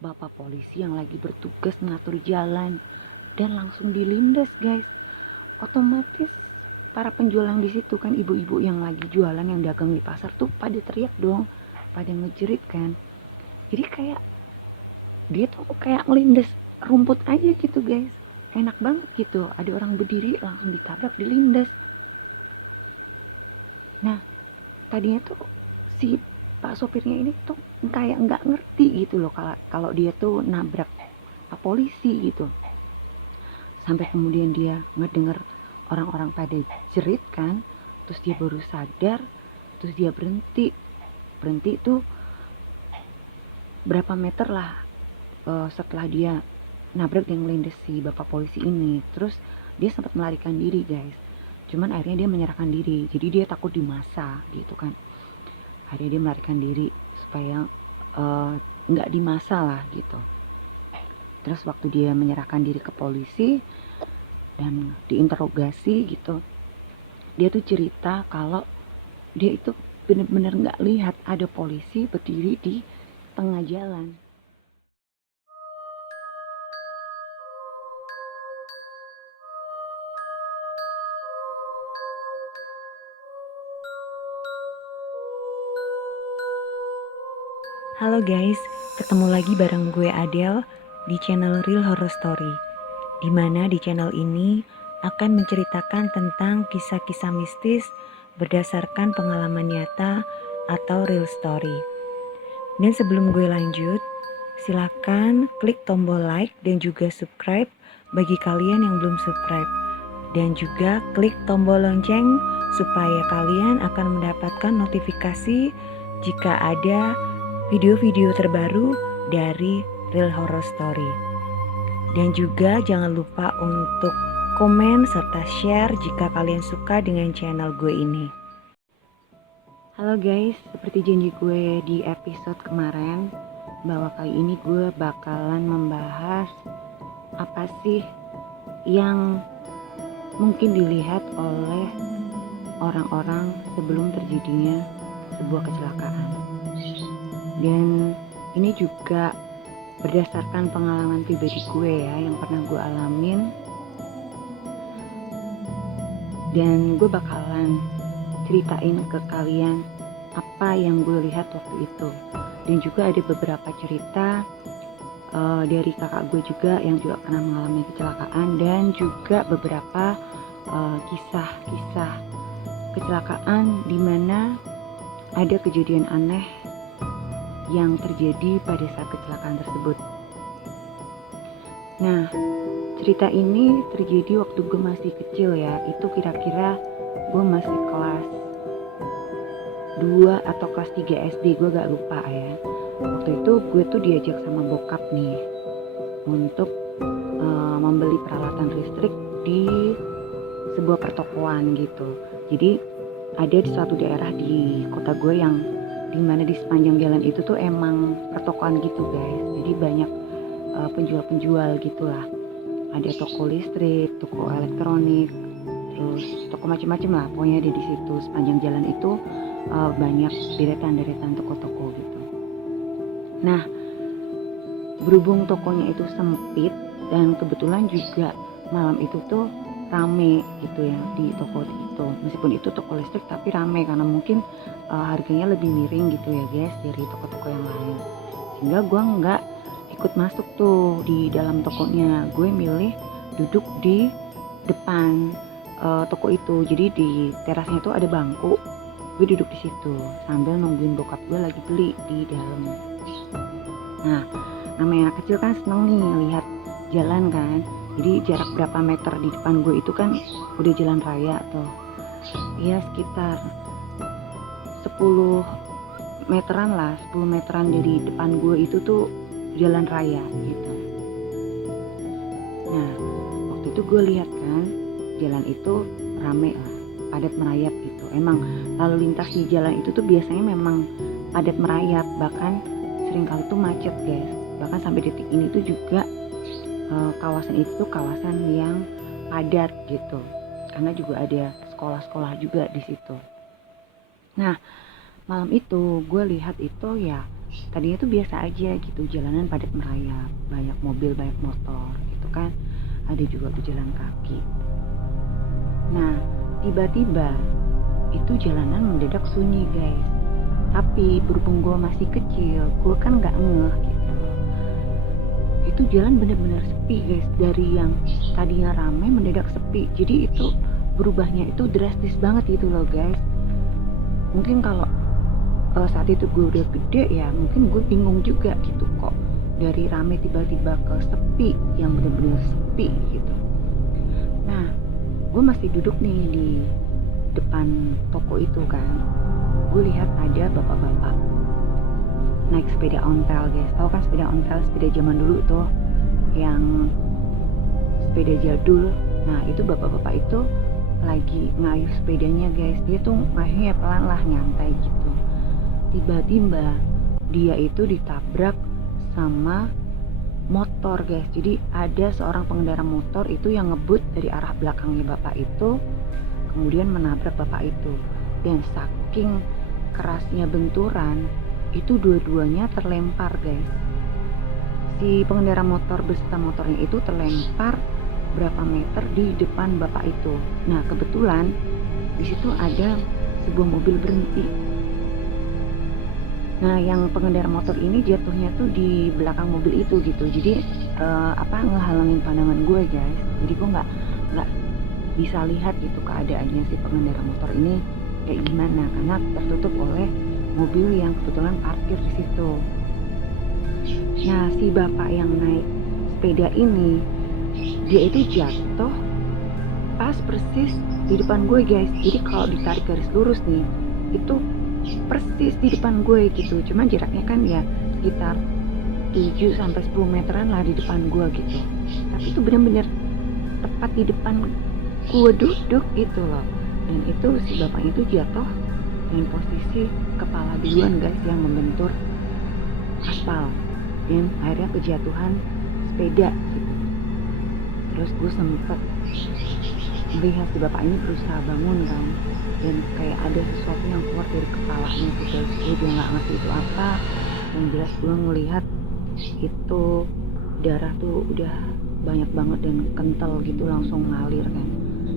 bapak polisi yang lagi bertugas mengatur jalan dan langsung dilindas, guys. Otomatis para penjual yang di situ kan, ibu-ibu yang lagi jualan, yang dagang di pasar tuh pada teriak dong, pada ngejerit kan. Jadi kayak dia tuh kayak ngelindas rumput aja gitu, guys. Enak banget gitu, ada orang berdiri langsung ditabrak, dilindas. Nah, tadinya tuh si pak sopirnya ini tuh kayak nggak ngerti gitu loh kalau dia tuh nabrak polisi gitu. Sampai kemudian dia ngedenger orang-orang pada jerit kan, terus dia baru sadar, terus dia berhenti. Berhenti tuh berapa meter lah setelah dia nabrak dan ngelindes si bapak polisi ini. Terus dia sempat melarikan diri, guys. Cuman akhirnya dia menyerahkan diri, jadi dia takut di masa gitu kan. Akhirnya dia melarikan diri supaya nggak di masa lah gitu. Terus waktu dia menyerahkan diri ke polisi dan diinterogasi gitu, dia tuh cerita kalau dia itu bener-bener nggak lihat ada polisi berdiri di tengah jalan. Halo guys, ketemu lagi bareng gue Adele di channel Real Horror Story. Dimana di channel ini akan menceritakan tentang kisah-kisah mistis berdasarkan pengalaman nyata atau real story. Dan sebelum gue lanjut, silakan klik tombol like dan juga subscribe bagi kalian yang belum subscribe. Dan juga klik tombol lonceng supaya kalian akan mendapatkan notifikasi jika ada video-video terbaru dari Real Horror Story. Dan juga jangan lupa untuk komen serta share jika kalian suka dengan channel gue ini. Halo guys, seperti janji gue di episode kemarin, bahwa kali ini gue bakalan membahas apa sih yang mungkin dilihat oleh orang-orang sebelum terjadinya sebuah kecelakaan. Dan ini juga berdasarkan pengalaman pribadi gue ya, yang pernah gue alamin. Dan gue bakalan ceritain ke kalian apa yang gue lihat waktu itu. Dan juga ada beberapa cerita dari kakak gue juga yang juga pernah mengalami kecelakaan. Dan juga beberapa kisah-kisah kecelakaan di mana ada kejadian aneh yang terjadi pada saat kecelakaan tersebut. Nah, cerita ini terjadi waktu gue masih kecil ya. Itu kira-kira gue masih kelas 2 atau kelas 3 SD, gue gak lupa ya. Waktu itu gue tuh diajak sama bokap nih untuk membeli peralatan listrik di sebuah pertokoan gitu. Jadi ada di suatu daerah di kota gue yang dimana di sepanjang jalan itu tuh emang pertokoan gitu guys. Jadi banyak penjual-penjual gitulah. Ada toko listrik, toko elektronik, terus toko macam-macam lah. Pokoknya ada di situ sepanjang jalan itu banyak deretan-deretan toko-toko gitu. Nah, berhubung tokonya itu sempit dan kebetulan juga malam itu tuh rame gitu ya di toko itu. Meskipun itu toko listrik tapi rame karena mungkin harganya lebih miring gitu ya guys dari toko-toko yang lain. Sehingga gue nggak ikut masuk tuh di dalam tokonya. Gue milih duduk di depan toko itu. Jadi di terasnya itu ada bangku. Gue duduk di situ sambil nungguin bokap gue lagi beli di dalam. Nah, namanya anak kecil kan seneng nih lihat jalan kan. Jadi jarak berapa meter di depan gue itu kan udah jalan raya tuh. Ya sekitar 10 meteran lah, 10 meteran dari depan gue itu tuh jalan raya gitu. Nah, waktu itu gue lihat kan jalan itu rame lah, padat merayap gitu. Emang lalu lintas di jalan itu tuh biasanya memang padat merayap, bahkan seringkali tuh macet guys. Bahkan sampai detik ini tuh juga kawasan itu tuh kawasan yang padat gitu, karena juga ada sekolah-sekolah juga di situ. Nah, malam itu gue lihat itu ya tadinya tuh biasa aja gitu, jalanan padat merayap, banyak mobil banyak motor gitu kan, ada juga tuh jalan kaki. Nah tiba-tiba itu jalanan mendadak sunyi guys, tapi berhubung gue masih kecil gue kan nggak ngeh gitu. Itu jalan bener-bener sepi guys, dari yang tadinya ramai mendadak sepi. Jadi itu berubahnya itu drastis banget gitu loh guys. Mungkin kalau saat itu gue udah gede ya mungkin gue bingung juga gitu, kok dari rame tiba-tiba ke sepi, yang bener-bener sepi gitu. Nah gue masih duduk nih di depan toko itu kan, gue lihat ada bapak-bapak naik sepeda ontel guys. Tahu kan sepeda ontel, sepeda zaman dulu tuh yang sepeda jadul. Nah itu bapak-bapak itu lagi ngayuh sepedanya guys. Dia tuh ngayuhnya pelan lah, nyantai gitu. Tiba-tiba dia itu ditabrak sama motor guys. Jadi ada seorang pengendara motor itu yang ngebut dari arah belakangnya bapak itu, kemudian menabrak bapak itu. Dan saking kerasnya benturan itu dua-duanya terlempar guys. Si pengendara motor beserta motornya itu terlempar berapa meter di depan bapak itu. Nah kebetulan di situ ada sebuah mobil berhenti. Nah yang pengendara motor ini jatuhnya tuh di belakang mobil itu gitu. Jadi ngehalangin pandangan gue guys. Jadi gue nggak bisa lihat gitu keadaannya si pengendara motor ini kayak gimana, karena tertutup oleh mobil yang kebetulan parkir di situ. Nah si bapak yang naik sepeda ini, dia itu jatuh pas persis di depan gue guys. Jadi kalau ditarik garis lurus nih, itu persis di depan gue gitu. Cuma jaraknya kan ya sekitar 7-10 meteran lah di depan gue gitu. Tapi itu benar-benar tepat di depan gue duduk gitu loh. Dan itu si bapak itu jatuh dengan posisi kepala duluan guys yang membentur aspal, dan akhirnya kejatuhan sepeda gitu. Terus gue sempet melihat si bapak ini berusaha bangun kan, dan kayak ada sesuatu yang keluar dari kepalanya gitu guys. Gue juga gak ngerti itu apa, yang jelas gue ngelihat itu darah tuh udah banyak banget dan kental gitu, langsung ngalir kan.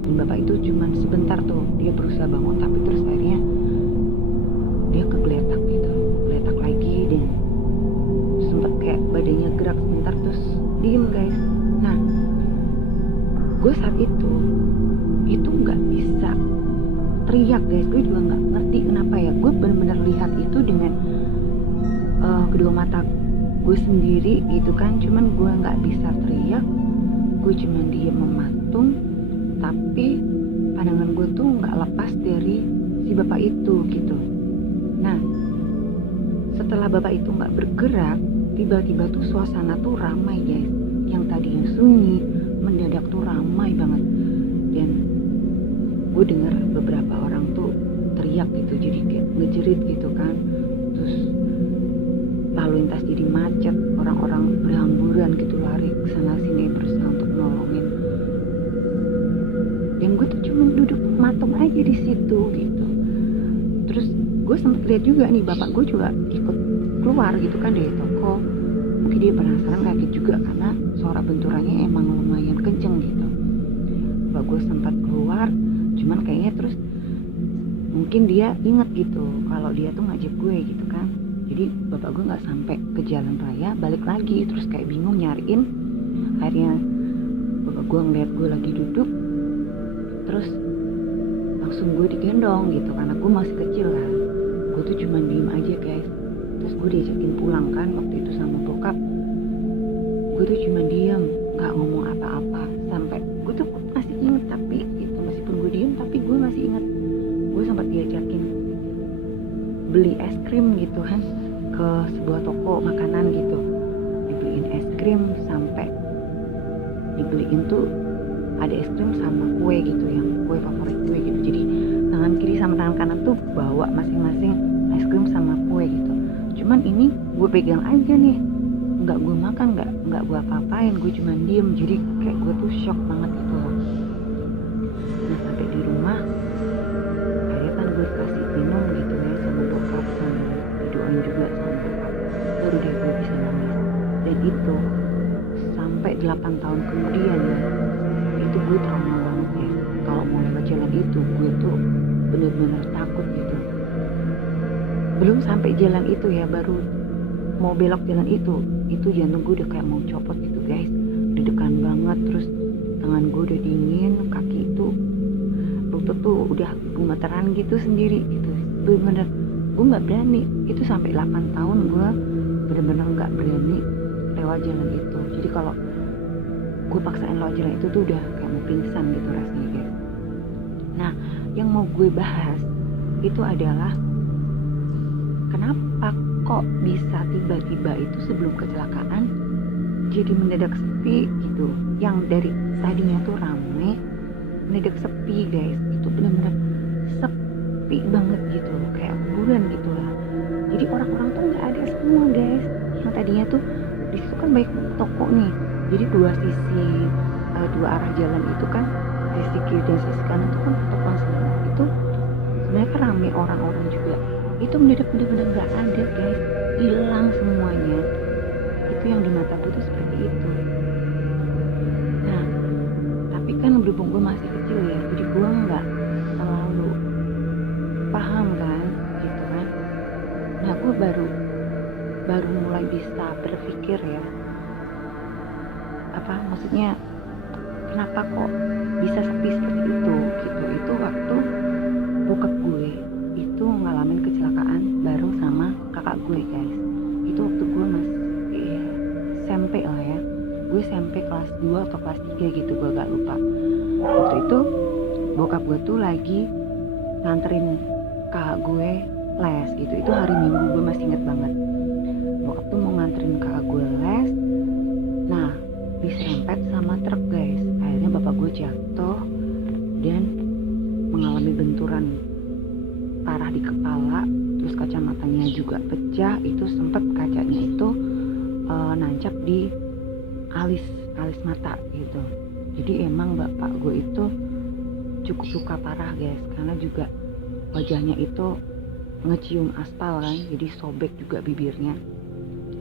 Dan bapak itu cuman sebentar tuh dia berusaha bangun, tapi terus akhirnya dia kegeletak gitu, geletak lagi, dan sempet kayak badannya gerak sebentar terus diem guys. Nah gue saat itu nggak bisa teriak guys. Gue juga nggak ngerti kenapa ya, gue benar-benar lihat itu dengan kedua mata gue sendiri gitu kan. Cuman gue nggak bisa teriak, gue cuman diem mematung, tapi pandangan gue tuh nggak lepas dari si bapak itu gitu. Nah setelah bapak itu nggak bergerak, tiba-tiba tuh suasana tuh ramai guys. Yang tadinya sunyi mendadak tuh ramai banget, dan gue dengar beberapa orang tuh teriak gitu, jadi kayak ngejerit gitu kan. Terus lalu lintas jadi macet, orang-orang berhamburan gitu lari ke sana sini berusaha untuk nolongin. Dan gue tuh cuma duduk matung aja di situ gitu. Terus gue sempet lihat juga nih bapak gue juga ikut keluar gitu kan dari toko. Mungkin dia penasaran, kaget juga karena suara benturannya emang lumayan kenceng gitu. Bapak gue sempat keluar, cuman kayaknya terus mungkin dia inget gitu kalau dia tuh ngajak gue gitu kan. Jadi bapak gue nggak sampai ke jalan raya, balik lagi terus kayak bingung nyariin. Akhirnya bapak gue ngeliat gue lagi duduk, terus langsung gue digendong gitu karena gue masih kecil lah. Gue tuh cuma diem aja guys. Terus gue diajakin pulang kan waktu itu sama bokap. Gue tuh cuma diem, nggak ngomong apa-apa. Sampai gue tuh masih inget, tapi gitu, meskipun gue diem tapi gue masih inget. Gue sempat diajakin beli es krim gitu kan ke sebuah toko makanan gitu. Dibeliin es krim, sampai dibeliin tuh ada es krim sama kue gitu, yang kue favorit gue gitu. Jadi tangan kiri sama tangan kanan tuh bawa masing-masing es krim sama kue gitu. Cuman ini gue pegang aja nih, nggak gue makan, nggak gue apa-apain, gue cuma diem. Jadi kayak gue tuh shock banget gitu loh. Nah sampai di rumah akhirnya kan gue kasih minum gitu ya sama bokap, sama didoain juga sama bokap. kejadian itu sampai 8 tahun kemudian ya, itu gue trauma banget ya. Kalau mau lewat jalan itu gue tuh bener-bener takut gitu. Belum sampai jalan itu ya, baru mau belok jalan itu jantung gue udah kayak mau copot gitu guys, deg-degan banget. Terus tangan gue udah dingin, kaki itu lutut tuh udah gemeteran gitu sendiri gitu. Bener-bener gue nggak berani. Itu sampai 8 tahun gue bener-bener nggak berani lewat jalan itu. Jadi kalau gue paksain lewat jalan itu tuh udah kayak mau pingsan gitu rasanya guys. Nah, yang mau gue bahas itu adalah kenapa kok bisa tiba-tiba itu sebelum kecelakaan jadi mendadak sepi gitu. Yang dari tadinya tuh rame mendadak sepi guys. Itu bener-bener sepi banget gitu, kayak kuburan gitu lah. Jadi orang-orang tuh nggak ada semua guys. Yang tadinya tuh di situ kan banyak toko nih, jadi dua arah jalan itu kan, sisi kiri dan sisi kanan itu kan toko semua. Itu sebenarnya kan rame orang-orang juga. Itu mendadak bener-bener nggak ada guys, hilang semuanya. Itu yang di mata gue tuh seperti itu. Nah, tapi kan berhubung gue masih kecil ya, jadi gue nggak terlalu paham kan gitu kan. Nah, gue baru mulai bisa berpikir ya, apa maksudnya kenapa kok bisa sepi seperti itu gitu. Itu waktu bokap gue itu ngalamin kecelakaan bareng sama kakak gue guys. Itu waktu gue masih SMP lah ya, gue SMP kelas 2 atau kelas 3 gitu, gue gak lupa. Waktu itu bokap gue tuh lagi nganterin kakak gue les gitu. Itu hari Minggu, gue masih inget banget. Bokap tuh mau nganterin kakak gue les. Nah, diserempet sama truk guys. Akhirnya bapak gue jatuh dan mengalami benturan parah di kepala. Terus kacamatanya juga pecah. Itu sempet kacanya itu nancap di alis mata gitu. Jadi emang bapak gue itu cukup luka parah guys, karena juga wajahnya itu ngecium aspal kan, jadi sobek juga bibirnya.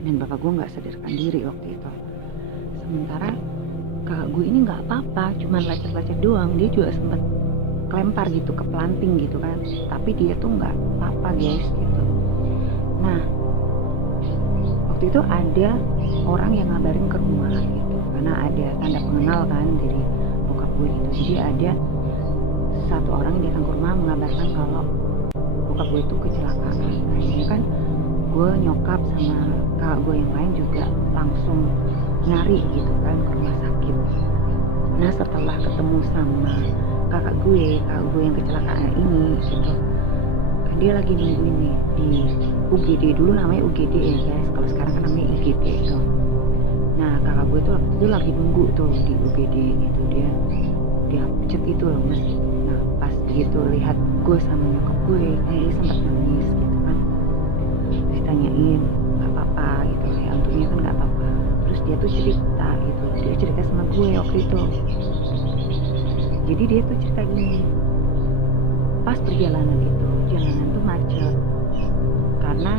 Dan bapak gue nggak sadarkan diri waktu itu. Sementara kakak gue ini nggak apa-apa, cuman lecet-lecet doang. Dia juga sempat kelempar gitu, ke pelanting gitu kan, tapi dia tuh nggak apa-apa guys gitu. Nah, waktu itu ada orang yang ngabarin ke rumah gitu, karena ada tanda pengenal kan dari bokap gue gitu. Jadi ada satu orang yang datang ke rumah mengabarkan kalau bokap gue itu kecelakaan. Akhirnya kan gue, nyokap sama kakak gue yang lain juga langsung nyari gitu kan ke rumah sakit. Nah, setelah ketemu sama kakak gue yang kecelakaan ini gitu kan, dia lagi nungguin nih di UGD. Dulu namanya UGD ya guys, kalau sekarang kan namanya IGD itu. Nah, kakak gue tuh waktu itu lagi nunggu tuh di UGD gitu. Dia pucet gitu loh mas gitu. Nah, pas gitu lihat gue sama nyokap gue kan, dia sempat nangis gitu kan. Terus ditanyain nggak apa-apa gitu ya, untungnya kan nggak apa-apa. Terus dia tuh cerita gitu, dia cerita sama gue waktu itu. Jadi dia tuh cerita gini, pas perjalanan itu, jalanan tuh macet karena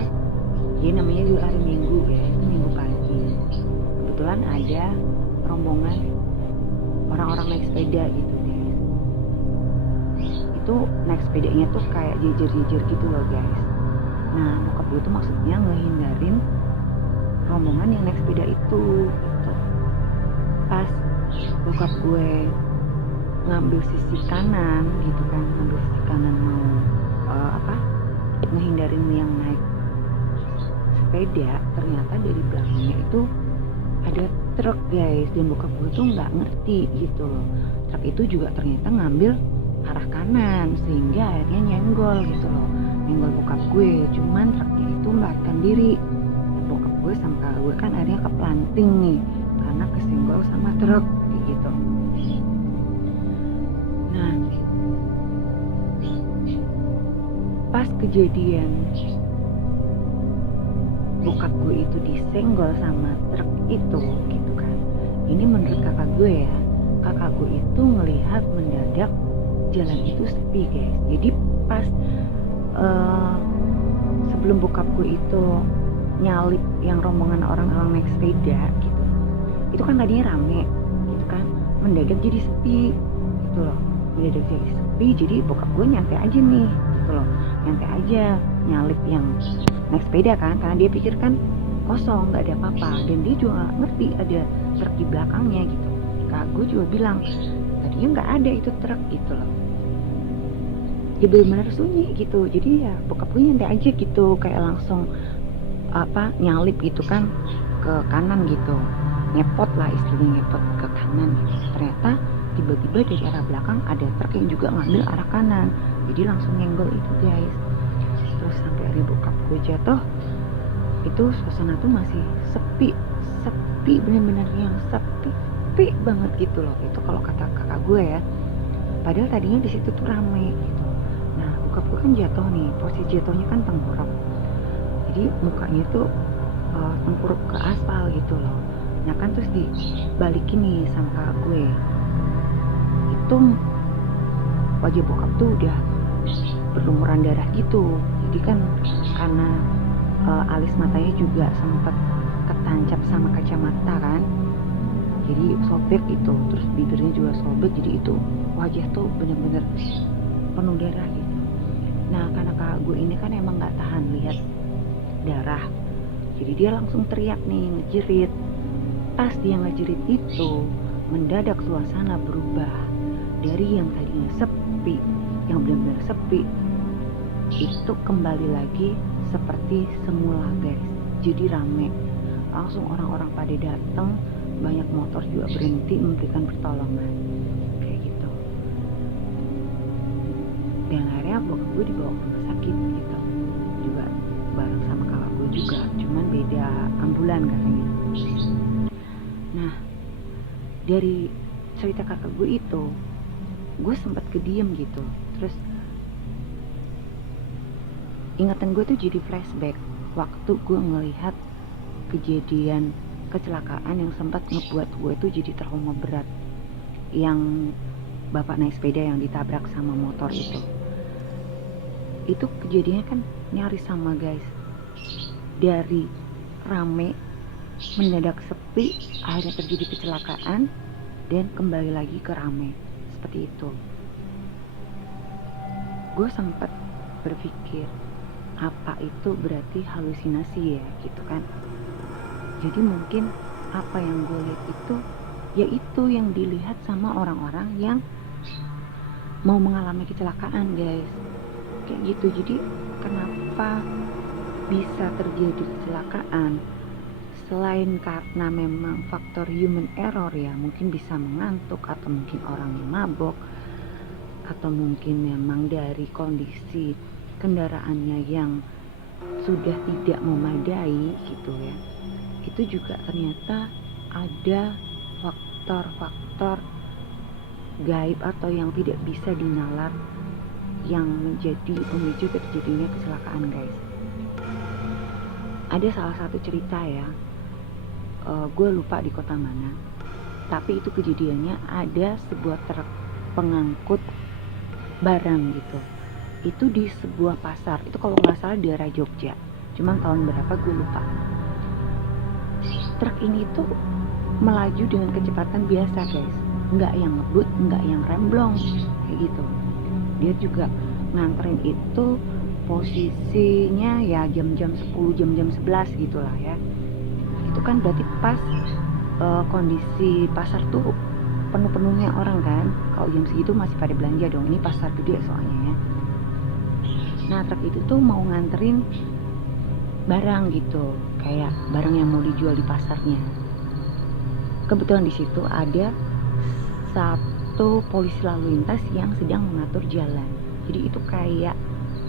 dia namanya juga hari Minggu ya, itu Minggu pagi. Kebetulan ada rombongan orang-orang naik sepeda gitu guys. Itu naik sepedanya tuh kayak jejer-jejer gitu loh guys. Nah, bokap gue tuh maksudnya ngehindarin rombongan yang naik sepeda itu gitu. Pas bokap gue ngambil sisi kanan gitu kan, ngambil sisi kanan mau ngehindarin yang naik sepeda, ternyata dari belakangnya itu ada truk guys. Dan bokap gue tuh nggak ngerti gitu loh, truk itu juga ternyata ngambil arah kanan, sehingga akhirnya nyenggol gitu loh, nyenggol bokap gue. Cuman truknya itu melarikan diri, dan bokap gue sama kakak gue kan akhirnya keplanting nih karena kesenggol sama truk kayak gitu. Nah, pas kejadian bokap gue itu disenggol sama truk itu gitu kan, ini menurut kakak gue ya, kakak gue itu ngelihat mendadak jalan itu sepi guys. Jadi pas sebelum bokap gue itu nyalip yang rombongan orang-orang naik sepeda gitu. Itu kan tadinya rame gitu kan, mendadak jadi sepi gitu loh. Mendadak jadi sepi, jadi bokap gue nyantai aja nih gitu loh, nyantai aja nyalip yang naik sepeda kan, karena dia pikir kan kosong, nggak ada apa-apa, dan dia juga nggak ngerti ada truk di belakangnya gitu. Kak gue juga bilang tadinya nggak ada itu truk gitu loh, ya benar-benar sunyi gitu. Jadi ya bokap gue nyantai aja gitu, kayak langsung nyalip gitu kan ke kanan gitu, ngepot lah istilahnya, ngepot ke kanan gitu. Ternyata tiba-tiba dari arah belakang ada truk yang juga ngambil arah kanan, jadi langsung nyenggol itu guys. Terus sampai akhirnya bokap gue jatuh, itu suasana tuh masih sepi benar-benar yang sepi banget gitu loh. Itu kalau kata kakak gue ya, padahal tadinya di situ tuh rame gitu. Nah bokap gue kan jatuh nih, posisi jatuhnya kan tengkurap, jadi mukanya tuh tengkurup ke aspal gitu loh. Nah kan terus dibalikin nih sama kakak gue, itu wajah bokap tuh udah berlumuran darah gitu. Jadi kan karena alis matanya juga sempat ketancap sama kacamata kan, jadi sobek itu, terus bibirnya juga sobek, jadi itu wajah tuh bener-bener penuh darah gitu. Nah karena kakak gue ini kan emang gak tahan lihat darah, jadi dia langsung teriak nih, ngejerit. Pas dia ngejerit itu, mendadak suasana berubah dari yang tadinya sepi, yang benar-benar sepi, itu kembali lagi seperti semula guys. Jadi rame, langsung orang-orang pada datang, banyak motor juga berhenti memberikan pertolongan kayak gitu. Dan akhirnya bokap gue dibawa ke rumah sakit gitu juga, bareng sama kakak gue juga, cuman beda ambulan katanya. Nah dari cerita kakak gue itu, gue sempat kediem gitu. Terus ingatan gue tuh jadi flashback waktu gue ngelihat kejadian kecelakaan yang sempat ngebuat gue tuh jadi trauma berat, yang bapak naik sepeda yang ditabrak sama motor itu. Itu kejadiannya kan nyaris sama guys, dari rame mendadak sepi, akhirnya terjadi kecelakaan dan kembali lagi ke rame seperti itu. Gue sempat berpikir, apa itu berarti halusinasi ya gitu kan. Jadi mungkin apa yang gue lihat itu yaitu yang dilihat sama orang-orang yang mau mengalami kecelakaan guys, kayak gitu. Jadi kenapa bisa terjadi kecelakaan? Selain karena memang faktor human error ya, mungkin bisa mengantuk, atau mungkin orang yang mabok, atau mungkin memang dari kondisi kendaraannya yang sudah tidak memadai gitu ya. Itu juga ternyata ada faktor-faktor gaib atau yang tidak bisa dinalar yang menjadi pemicu terjadinya kecelakaan guys. Ada salah satu cerita ya, gue lupa di kota mana, tapi itu kejadiannya ada sebuah truk pengangkut barang gitu, itu di sebuah pasar, itu kalau nggak salah di daerah Jogja, cuman tahun berapa gue lupa. Truk ini tuh melaju dengan kecepatan biasa guys, nggak yang ngebut, nggak yang remblong kayak gitu. Dia juga nganterin itu posisinya ya jam-jam 10, jam-jam 11 gitulah ya. Itu kan berarti pas kondisi pasar tuh penuh-penuhnya orang kan. Kalau jam segitu masih pada belanja dong, ini pasar gede soalnya ya. Nah truk itu tuh mau nganterin barang gitu, kayak barang yang mau dijual di pasarnya. Kebetulan di situ ada satu polisi lalu lintas yang sedang mengatur jalan. Jadi itu kayak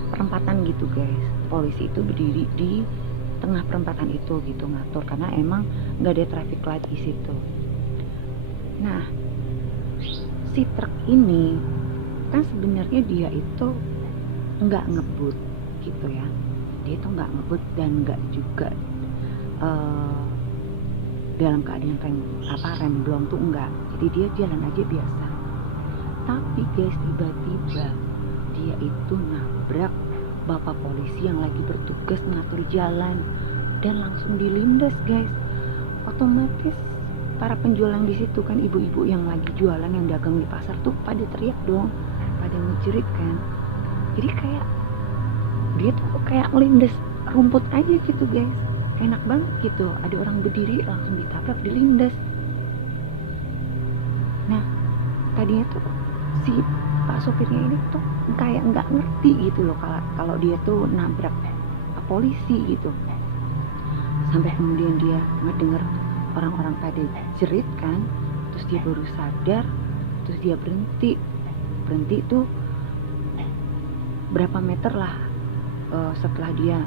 perempatan gitu guys, polisi itu berdiri di tengah perempatan itu gitu, ngatur, karena emang nggak ada traffic light di situ. Nah si truk ini kan sebenarnya dia itu nggak ngebut gitu ya, dia itu nggak ngebut dan nggak juga dalam keadaan remblong tuh enggak, jadi dia jalan aja biasa. Tapi guys tiba-tiba dia itu nabrak bapak polisi yang lagi bertugas ngatur jalan, dan langsung dilindas guys. Otomatis para penjual yang di situ kan, ibu-ibu yang lagi jualan, yang dagang di pasar tuh pada teriak dong, pada ngejerit kan. Jadi kayak dia tuh kayak melindas rumput aja gitu guys, enak banget gitu, ada orang berdiri langsung ditabrak, dilindas. Nah tadinya tuh si pak sopirnya ini tuh kayak nggak ngerti gitu loh kalau dia tuh nabrak polisi gitu, sampai kemudian dia ngedenger orang-orang pada jerit kan, terus dia baru sadar, terus dia berhenti tuh berapa meter lah setelah dia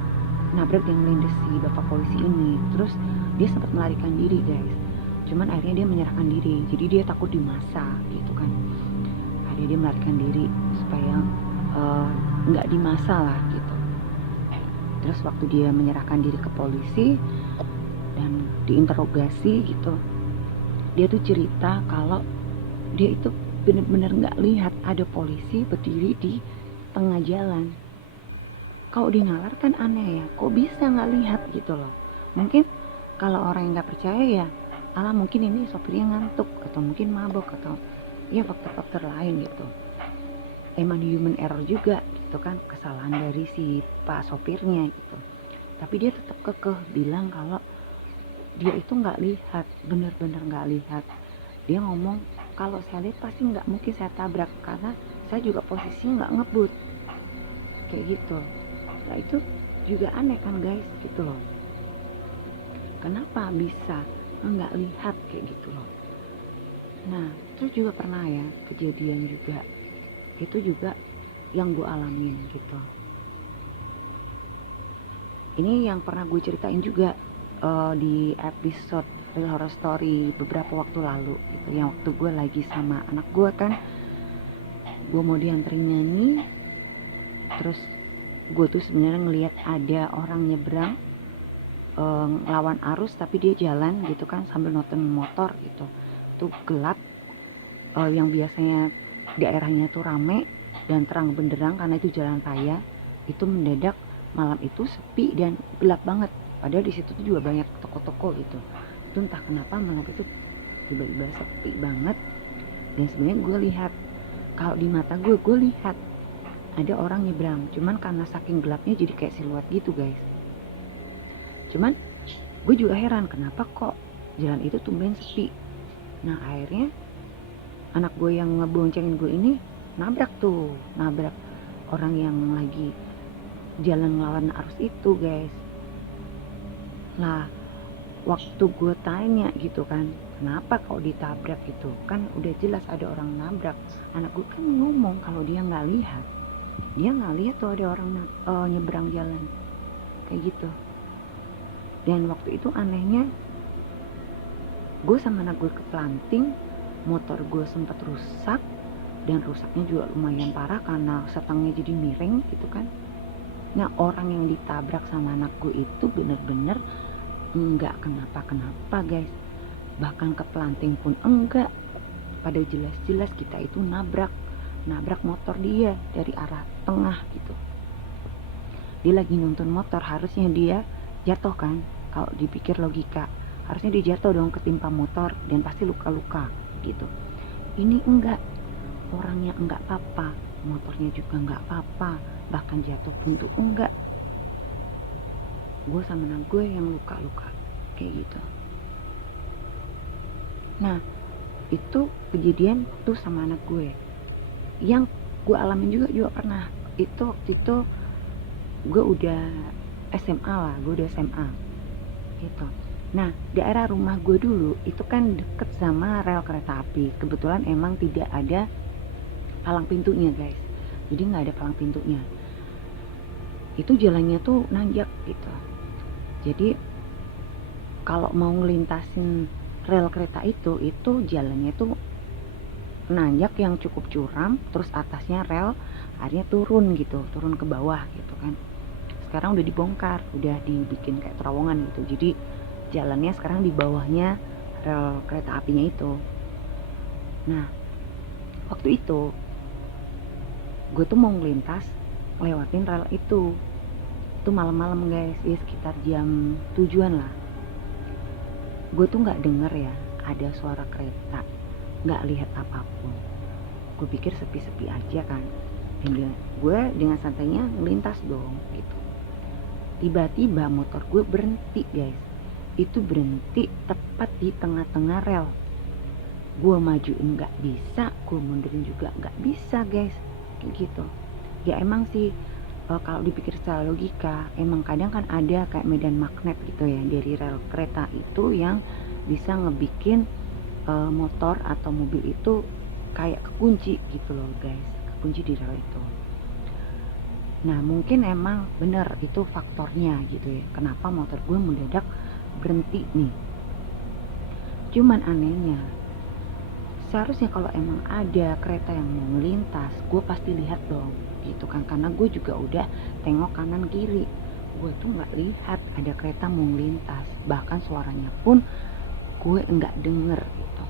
nabrak dan melindas si bapak polisi ini. Terus dia sempat melarikan diri guys, cuman akhirnya dia menyerahkan diri, jadi dia takut dimasa gitu kan. Akhirnya dia melarikan diri supaya nggak dimasa lah gitu. Terus waktu dia menyerahkan diri ke polisi dan diinterogasi gitu, dia tuh cerita kalau dia itu bener-bener nggak lihat ada polisi berdiri di tengah jalan. Kalau dinalar kan aneh ya, kok bisa nggak lihat gitu loh. Mungkin kalau orang yang nggak percaya ya, alah mungkin ini sopirnya ngantuk atau mungkin mabok atau ya faktor-faktor lain gitu. Emang human error juga gitu kan, kesalahan dari si pak sopirnya gitu. Tapi dia tetap kekeh bilang kalau dia itu nggak lihat, bener-bener nggak lihat. Dia ngomong kalau saya lihat pasti nggak mungkin saya tabrak, karena saya juga posisinya nggak ngebut kayak gitu. Nah itu juga aneh kan guys gitu loh, kenapa bisa nggak lihat kayak gitu loh. Nah terus juga pernah ya kejadian juga, itu juga yang gue alamin gitu. Ini yang pernah gue ceritain juga di episode Real Horror Story beberapa waktu lalu gitu, yang waktu gue lagi sama anak gue kan, gue mau dianterin nyanyi, terus gue tuh sebenarnya ngelihat ada orang nyebrang lawan arus, tapi dia jalan gitu kan sambil nonton motor gitu. Tuh gelap, yang biasanya daerahnya tuh rame dan terang benderang karena itu jalan raya, itu mendadak malam itu sepi dan gelap banget. Padahal di situ tuh juga banyak toko-toko gitu. Itu entah kenapa malam itu tiba-tiba sepi banget. Dan sebenarnya gue lihat, kalau di mata gue lihat ada orang nyebrang, cuman karena saking gelapnya jadi kayak siluet gitu guys. Cuman gue juga heran kenapa kok jalan itu tumben sepi. Nah akhirnya anak gue yang ngeboncengin gue ini nabrak orang yang lagi jalan melawan arus itu guys. Lah waktu gue tanya gitu kan, kenapa kok ditabrak gitu, kan udah jelas ada orang nabrak. Anak gue kan ngomong kalau dia nggak lihat tuh ada orang nyebrang jalan kayak gitu. Dan waktu itu anehnya gue sama anak gue keplanting, motor gue sempat rusak, dan rusaknya juga lumayan parah karena setangnya jadi miring gitu kan. Nah orang yang ditabrak sama anak gue itu bener-bener enggak kenapa-kenapa guys, bahkan keplanting pun enggak. Pada jelas-jelas kita itu nabrak motor dia dari arah tengah gitu. Dia lagi nonton motor, harusnya dia jatuh kan, kalau dipikir logika harusnya dia jatuh dong, ketimpa motor dan pasti luka-luka gitu. Ini enggak, orangnya enggak apa-apa, motornya juga enggak apa-apa, bahkan jatuh pun tuh enggak. Gue sama anak gue yang luka-luka kayak gitu. Nah itu kejadian tuh sama anak gue. Yang gue alamin juga pernah, itu waktu itu gue udah SMA gitu. Nah daerah rumah gue dulu itu kan deket sama rel kereta api, kebetulan emang tidak ada palang pintunya guys, jadi nggak ada palang pintunya. Itu jalannya tuh nanjak gitu, jadi kalau mau ngelintasin rel kereta itu jalannya tuh nanjak yang cukup curam, terus atasnya rel, akhirnya turun ke bawah gitu kan. Sekarang udah dibongkar, udah dibikin kayak terowongan gitu, jadi jalannya sekarang di bawahnya rel kereta apinya itu. Nah waktu itu gue tuh mau ngelintas lewatin rel itu, Itu malam-malam guys, ya sekitar jam 7-an lah. Gue tuh nggak denger ya ada suara kereta, nggak lihat apapun. Gue pikir sepi-sepi aja kan, dan gue dengan santainya melintas dong gitu. Tiba-tiba motor gue berhenti guys. Itu berhenti tepat di tengah-tengah rel. Gue majuin nggak bisa, gue mundurin juga nggak bisa guys, kayak gitu. Ya emang sih kalau dipikir secara logika, emang kadang kan ada kayak medan magnet gitu ya dari rel kereta itu yang bisa ngebikin motor atau mobil itu kayak kekunci gitu loh guys, kekunci di rel itu. Nah mungkin emang bener itu faktornya gitu ya, kenapa motor gue mendadak berhenti nih. Cuman anehnya, seharusnya kalau emang ada kereta yang mau melintas, gue pasti lihat dong gitu kan, karena gue juga udah tengok kanan kiri. Gue tuh nggak lihat ada kereta mau melintas, bahkan suaranya pun gue nggak denger gitu.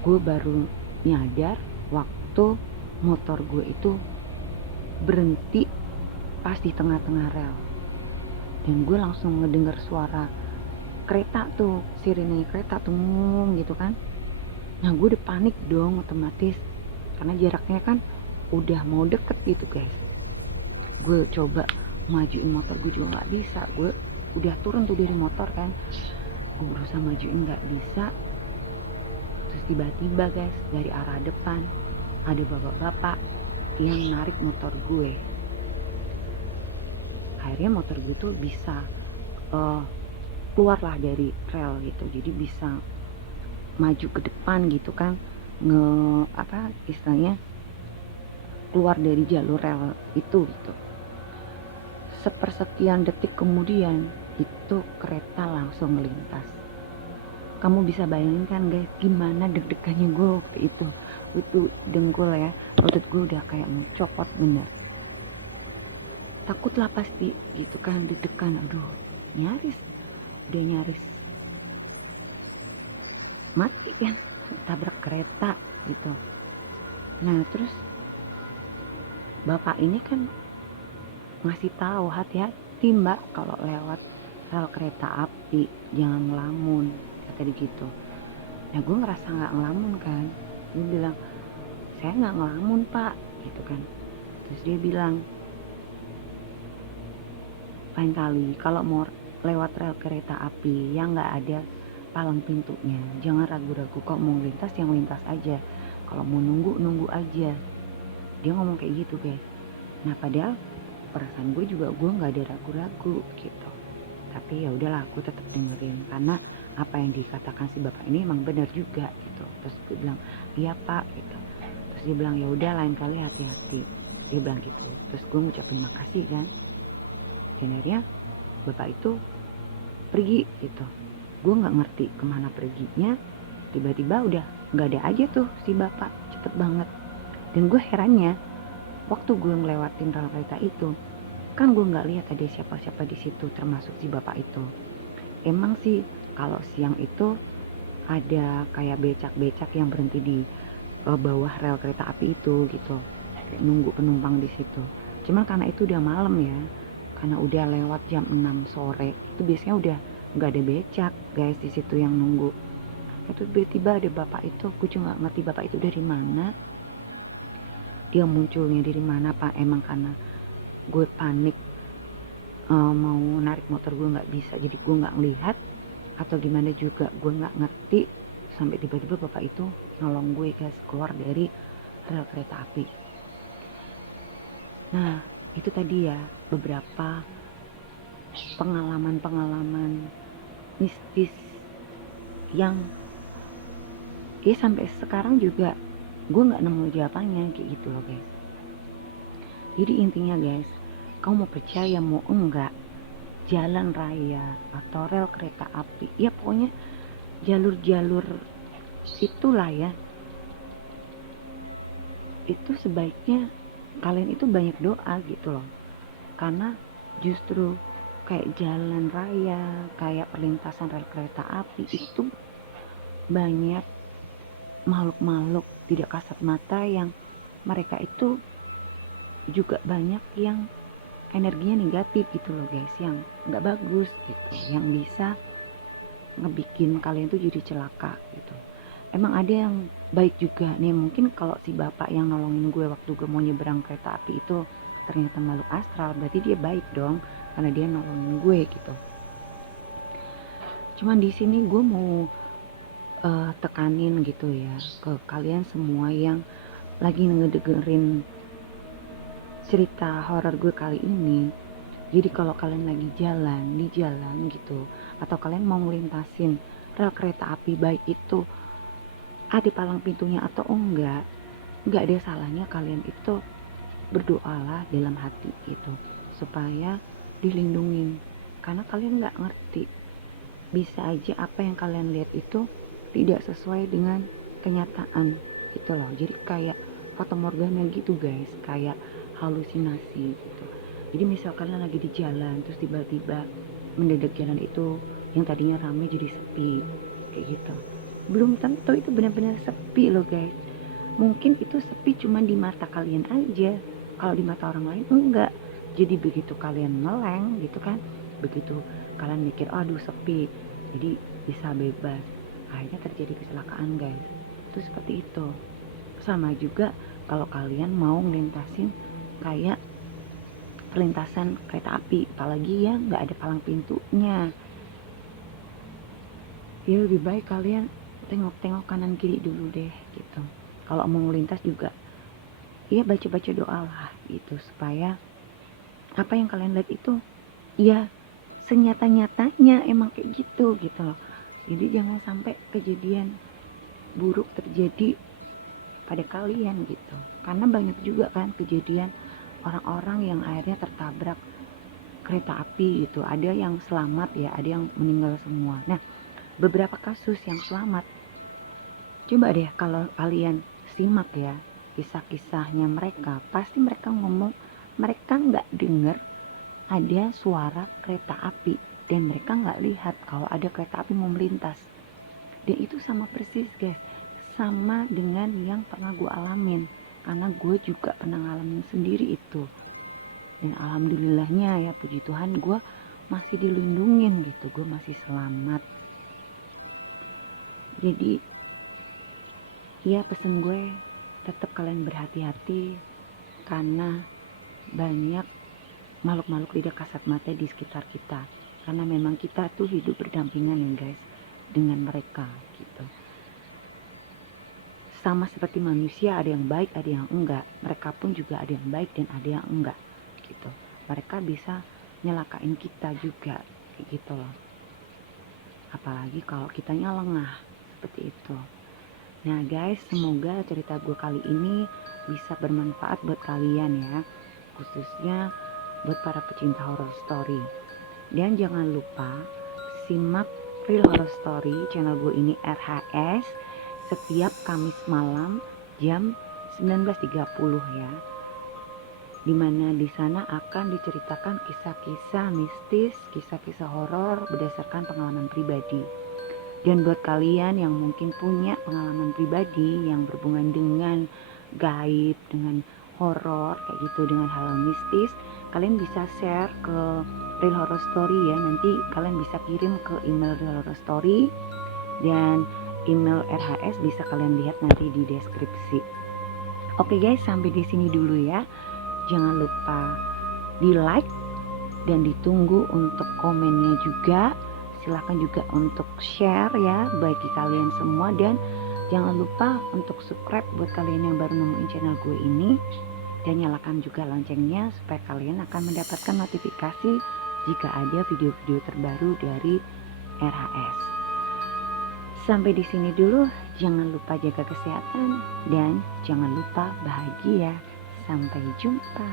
Gue baru nyadar waktu motor gue itu berhenti pas di tengah-tengah rel, dan gue langsung ngedenger suara kereta tuh, sirine kereta tuh ngomong gitu kan. Nah gue udah panik dong otomatis, karena jaraknya kan udah mau deket gitu guys. Gue coba majuin motor gue juga gak bisa. Gue udah turun tuh dari motor kan, gue berusaha majuin gak bisa. Terus tiba-tiba guys, dari arah depan ada bapak-bapak yang narik motor gue. Akhirnya motor gue tuh bisa keluarlah dari rel gitu, jadi bisa maju ke depan gitu kan, istilahnya keluar dari jalur rel itu gitu. Sepersekian detik kemudian itu kereta langsung melintas. Kamu bisa bayangin kan guys, gimana deg-degannya gue waktu itu dengkul ya, otot gue udah kayak mau copot bener. Takut lah pasti gitu kan, deg-degan, aduh udah nyaris mati kan, tabrak kereta gitu. Nah terus bapak ini kan ngasih tahu, hati-hati mbak kalau lewat rel kereta api, jangan ngelamun, kata dia gitu. Nah gue ngerasa nggak ngelamun kan, gue bilang saya nggak ngelamun pak gitu kan. Terus dia bilang, lain kali kalau mau lewat rel kereta api yang nggak ada palang pintunya, jangan ragu-ragu, kok mau lintas yang lintas aja, kalau mau nunggu aja. Dia ngomong kayak gitu guys. Nah padahal perasaan gue juga, gue nggak ada ragu-ragu gitu, tapi ya udahlah aku tetap dengerin karena apa yang dikatakan si bapak ini emang benar juga gitu. Terus gue bilang iya pak gitu. Terus dia bilang ya udah lain kali hati-hati, dia bilang gitu. Terus gue ngucapin makasih kan, dan akhirnya bapak itu pergi gitu. Gue nggak ngerti kemana perginya, tiba-tiba udah nggak ada aja tuh si bapak, cepet banget. Dan gue herannya, waktu gue ngelewatin rel kereta itu kan gue nggak lihat ada siapa-siapa di situ termasuk si bapak itu. Emang sih kalau siang itu ada kayak becak-becak yang berhenti di bawah rel kereta api itu gitu, kayak nunggu penumpang di situ. Cuman karena itu udah malam ya, karena udah lewat jam 6 sore, itu biasanya udah nggak ada becak guys di situ yang nunggu. Itu tiba-tiba ada bapak itu, gue juga nggak ngerti bapak itu dari mana, dia munculnya dari mana pak. Emang karena gue panik mau narik motor gue nggak bisa, jadi gue nggak ngelihat atau gimana juga gue nggak ngerti, sampai tiba-tiba bapak itu nolong gue guys keluar dari rel kereta api. Nah itu tadi ya beberapa pengalaman mistis yang sampai sekarang juga gue nggak nemu jawabannya kayak gitu loh guys. Jadi intinya guys, kamu mau percaya mau enggak, jalan raya atau rel kereta api, ya pokoknya jalur-jalur itulah ya, itu sebaiknya kalian itu banyak doa gitu loh. Karena justru kayak jalan raya, kayak perlintasan rel kereta api itu banyak makhluk-makhluk tidak kasat mata yang mereka itu juga banyak yang energinya negatif gitu loh guys, yang nggak bagus gitu, yang bisa ngebikin kalian tuh jadi celaka gitu. Emang ada yang baik juga nih, mungkin kalau si bapak yang nolongin gue waktu gue mau nyebrang kereta api itu ternyata makhluk astral, berarti dia baik dong karena dia nolongin gue gitu. Cuman di sini gue mau tekanin gitu ya ke kalian semua yang lagi ngedengerin cerita horor gue kali ini. Jadi kalau kalian lagi di jalan gitu, atau kalian mau ngelintasin rel kereta api, baik itu ada palang pintunya atau enggak ada salahnya kalian itu berdoalah dalam hati gitu, supaya dilindungin. Karena kalian nggak ngerti, bisa aja apa yang kalian lihat itu tidak sesuai dengan kenyataan gitu loh. Jadi kayak fatamorgana gitu guys, kayak halusinasi gitu. Jadi misal kalian lagi di jalan terus tiba-tiba mendadak jalan itu yang tadinya ramai jadi sepi kayak gitu, belum tentu itu benar-benar sepi loh guys. Mungkin itu sepi cuma di mata kalian aja, kalau di mata orang lain enggak. Jadi begitu kalian meleng gitu kan, begitu kalian mikir aduh sepi, jadi bisa bebas, akhirnya terjadi kecelakaan guys. Itu seperti itu. Sama juga kalau kalian mau ngelintasin kayak perlintasan kereta api, apalagi ya nggak ada palang pintunya, ya lebih baik kalian tengok-tengok kanan kiri dulu deh gitu. Kalau mau ngelintas juga ya baca-baca doa lah gitu, supaya apa yang kalian lihat itu ya senyata-nyatanya emang kayak gitu gitu loh. Jadi jangan sampai kejadian buruk terjadi pada kalian gitu, karena banyak juga kan kejadian orang-orang yang akhirnya tertabrak kereta api gitu, ada yang selamat ya, ada yang meninggal semua. Nah, beberapa kasus yang selamat, coba deh kalau kalian simak ya kisah-kisahnya mereka, pasti mereka ngomong mereka nggak dengar ada suara kereta api, dan mereka nggak lihat kalau ada kereta api mau melintas. Dan itu sama persis guys, sama dengan yang pernah gue alamin, karena gue juga pernah ngalamin sendiri itu. Dan alhamdulillahnya ya, puji Tuhan, gue masih dilindungin gitu, gue masih selamat. Jadi ya pesen gue, tetap kalian berhati-hati, karena banyak makhluk-makhluk tidak kasat mata di sekitar kita, karena memang kita tuh hidup berdampingan ya guys dengan mereka gitu. Sama seperti manusia, ada yang baik ada yang enggak, mereka pun juga ada yang baik dan ada yang enggak gitu. Mereka bisa nyelakain kita juga kayak gitu loh, apalagi kalau kitanya lengah seperti itu. Nah guys, semoga cerita gue kali ini bisa bermanfaat buat kalian ya, khususnya buat para pecinta horror story. Dan jangan lupa simak Real Horror Story channel gue ini, RHS, setiap Kamis malam jam 19.30 ya. Dimana di sana akan diceritakan kisah-kisah mistis, kisah-kisah horor berdasarkan pengalaman pribadi. Dan buat kalian yang mungkin punya pengalaman pribadi yang berhubungan dengan gaib, dengan horor kayak gitu, dengan hal mistis, kalian bisa share ke Real Horror Story ya. Nanti kalian bisa kirim ke email Real Horror Story, dan email RHS bisa kalian lihat nanti di deskripsi. Oke guys, sampai di sini dulu ya. Jangan lupa di like dan ditunggu untuk komennya juga. Silahkan juga untuk share ya bagi kalian semua, dan jangan lupa untuk subscribe buat kalian yang baru nemuin channel gue ini, dan nyalakan juga loncengnya supaya kalian akan mendapatkan notifikasi jika ada video-video terbaru dari RHS. Sampai di sini dulu, jangan lupa jaga kesehatan dan jangan lupa bahagia. Sampai jumpa.